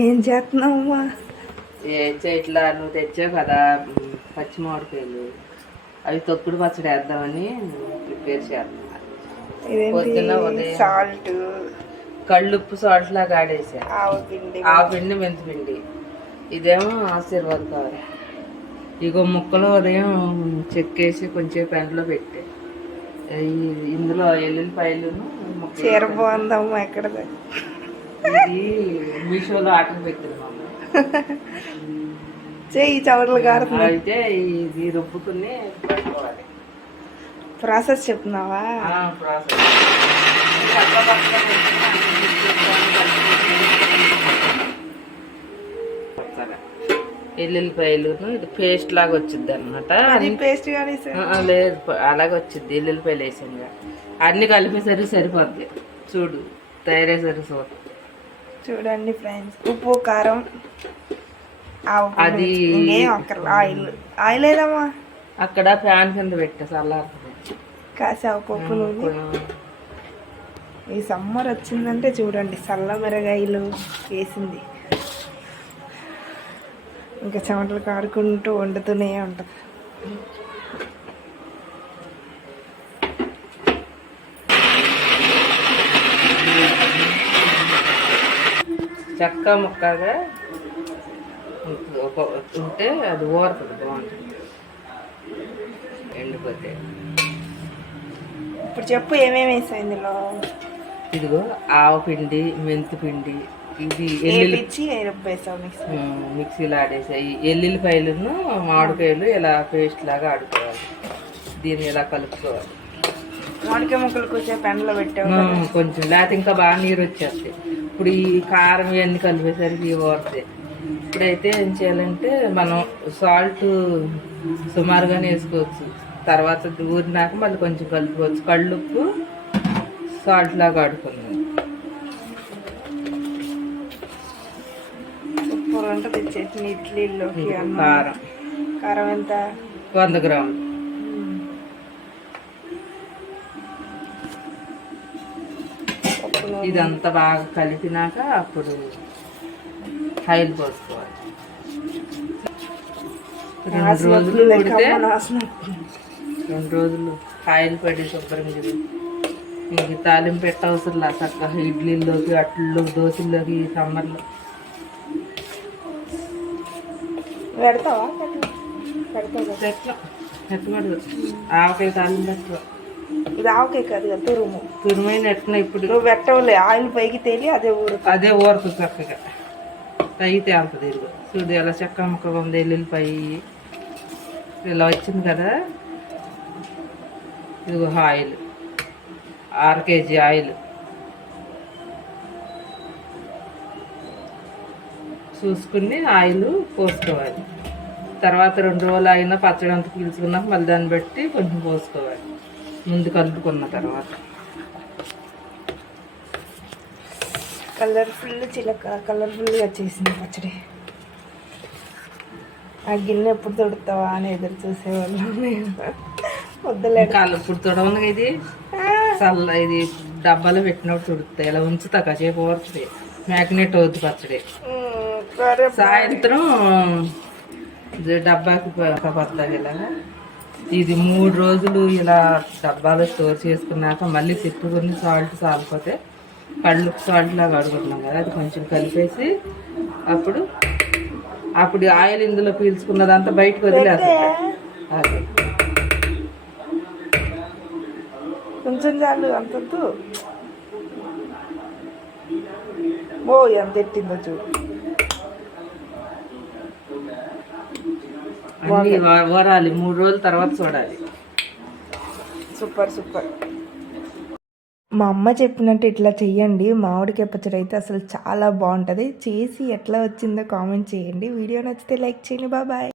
ఏం చేస్తున్నావమ్మా? ఏం చేయట్లా, నువ్వు తెచ్చావు కదా పచ్చి మామిడికాయలు, అవి తొక్కుడు పచ్చడి వేద్దామని ప్రిపేర్ చేస్తున్నా. పొద్దున్న ఉదయం సాల్ట్, కళ్ళుప్పు సాల్ట్ లాగా ఆడేసా. ఆవు పిండి మెంతి పిండి, ఇదేమో ఆశీర్వాద్ కావాలి. ఇగో ముక్కలు ఉదయం చెక్కేసి కొంచెం పెంటలో పెట్టే, ఇందులో ఎల్లుల్లిపాయలు. చీర బాగుందమ్మా. ఎక్కడ ఇది మీషోలో ఆర్డర్ పెట్టింది మమ్మల్ని. చెయ్యి చవరలు కారుతుంది. అయితే ఇది రుబ్బుకుని పెట్టుకోవాలి. ప్రాసెస్ చెప్తున్నావా? ప్రాసెస్ ఎల్లుల్లిపాయలు ఇది పేస్ట్ లాగా వచ్చింది అనమాట. పేస్ట్ లేదు, అలాగే వచ్చింది. ఎల్లుల్లిపాయలు వేసాను, అన్ని కలిపేసరికి సరిపోద్ది. చూడు తయారయ్యేసరికి చూడండి ఫ్రెండ్స్. ఉప్పు, కారం, అది ఆయిల్. ఆయిల్ ఏదమ్మా? అక్కడ ఫ్యాన్ కింద పెట్టా చల్లారుతుంది. కాసావు పప్పు నూనె. ఈ సమ్మర్ వచ్చిందంటే చూడండి చల్ల మిరగాయలు వేసింది. ఇంకా చెమటలు కారుకుంటూ వండుతూనే ఉంటుంది. చెక్క ముక్కగా ఉంటే అది ఊరుతుంది, బాగుంటుంది. ఎండిపోతే ఇప్పుడు చెప్పు ఏమేమి వేసావు ఇందులో? ఇదిగో ఆవు పిండి, మెంతి పిండి, ఇది మిక్సీలో ఆడేసాయి. ఎల్లుల్లిపాయలను మామిడికాయలు ఇలా పేస్ట్ లాగా ఆడుకోవాలి. దీన్ని ఇలా కలుపుకోవాలి. మామిడికాయ ముక్కలు కొంచెం పెండలో పెట్టాము కొంచెం, లేకపోతే ఇంకా బాగా నీరు వచ్చేస్తాయి. ఇప్పుడు ఈ కారం ఇవన్నీ కలిపేసరికి ఊరుతాయి. ఇప్పుడైతే ఏం చేయాలంటే మనం సాల్ట్ సుమారుగానే వేసుకోవచ్చు. తర్వాత ఊరినాక మళ్ళీ కొంచెం కలుపుకోవచ్చు. కళ్ళుప్పు సాల్ట్ లాగా ఆడుకున్నాం. ఉంటుంది చట్నీ ఇడ్లీలోకి. కారం, కారం ఎంత? 100 గ్రాములు. ఇదంతా బాగా కలిపినాక అప్పుడు ఆయిల్ పోసుకోవాలి. 2 రోజులు ఉడితే 2 రోజులు ఆయిల్ పడి శుభ్రంగా ఇంక తాలింపు పెట్ట అవసరం లేదు. చక్కగా ఇడ్లీలోకి, అట్లలోకి, దోశల్లోకి సమ్మర్లో పెడతావా? పెట్టకూడదు. ఆవకాయ తాలింపు పెట్ట. ఇది ఆవకాయ కాదు కదా, తురుము. తురుమైన ఎట్లా ఇప్పుడు నువ్వు పెట్టవలే. ఆయిల్ పైకి తేలి అదే ఊరుతుంది చక్కగా. పైకి తేలుతుంది. ఇదిగో చూడు ఎలా చెక్క ముక్క ఉంది. ఎల్లుల్లిపాయ ఇలా వచ్చింది కదా. ఇదిగో ఆయిల్ 6 కేజీ ఆయిల్ చూసుకుని ఆయిల్ పోసుకోవాలి. తర్వాత 2 రోజులు అయినా పచ్చడి అంతా పీల్చుకున్నాక మళ్ళీ దాన్ని బట్టి కొంచెం పోసుకోవాలి. ముందు కలుపుకున్న తర్వాత కలర్ఫుల్గా వచ్చేసింది పచ్చడి. ఆ గిన్నె ఎప్పుడు తొడుతావా అని ఎదురు చూసేవాళ్ళు. వద్దులే, ఇప్పుడు తొడవను. ఇది ఇది డబ్బాలో పెట్టినప్పుడు తుడుతాయి. ఇలా ఉంచుతా కాసేపు ఊరుతుంది. మ్యాగ్నెట్ అవుద్ది పచ్చడి. సాయంత్రం డబ్బాకి పడతాయి. ఇలాగా ఇది 3 రోజులు ఇలా డబ్బాలో స్టోర్ చేసుకున్నాక మళ్ళీ తిప్పుకొని సాల్ట్ సాలిపోతే కళ్ళు సాల్ట్ లాగా అడుగుతున్నాం కదా, అది కొంచెం కలిపేసి అప్పుడు ఆయిల్ ఇందులో పీల్చుకున్నదంతా బయటకు వదిలేస్తుంది. అది కొంచెం చాలు, అంతద్దు. ఓ ఎంత ఎట్టిందో చూడు. అన్నీ వరాలి. 3 రోజుల తర్వాత చూడాలి. Super super. మా అమ్మ చెప్పినట్టు ఇట్లా చెయ్యండి. మామిడికాయ పచ్చడి అయితే అసలు చాలా బాగుంటుంది. చేసి ఎట్లా వచ్చిందో కామెంట్ చేయండి. వీడియో నచ్చితే లైక్ చేయండి. బాయ్.